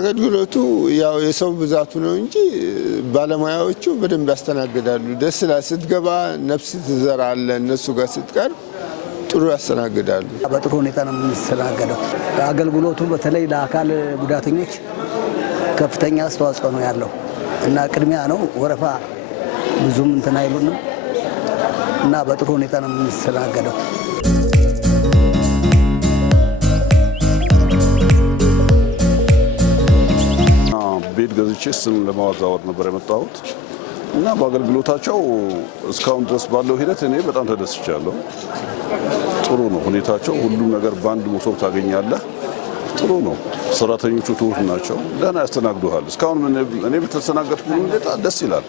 አገልግሎቱ ያው የሰው ብዛቱ ነው እንጂ ባለሙያዎቹ በደንብ ያስተናግዳሉ። ደስ ይላል። ስትገባ ነፍስ ትዘራለ። እነሱ ጋር ስትቀር ጥሩ ያስተናግዳሉ። በጥሩ ሁኔታ ነው የሚስተናገደው። አገልግሎቱ በተለይ ለአካል ጉዳተኞች ከፍተኛ አስተዋጽኦ ነው ያለው እና ቅድሚያ ነው። ወረፋ ብዙም እንትን አይሉንም እና በጥሩ ሁኔታ ነው የሚስተናገደው። ቤት ገዝቼ ስም ለማዛወር ነበር የመጣሁት እና በአገልግሎታቸው እስካሁን ድረስ ባለው ሂደት እኔ በጣም ተደስቻለሁ። ጥሩ ነው ሁኔታቸው። ሁሉም ነገር በአንድ መሶብ ታገኛለህ። ጥሩ ነው። ሰራተኞቹ ትሁት ናቸው። ደህና ያስተናግዱሃል። እስካሁን እኔ በተስተናገድኩት ሁኔታ ደስ ይላል።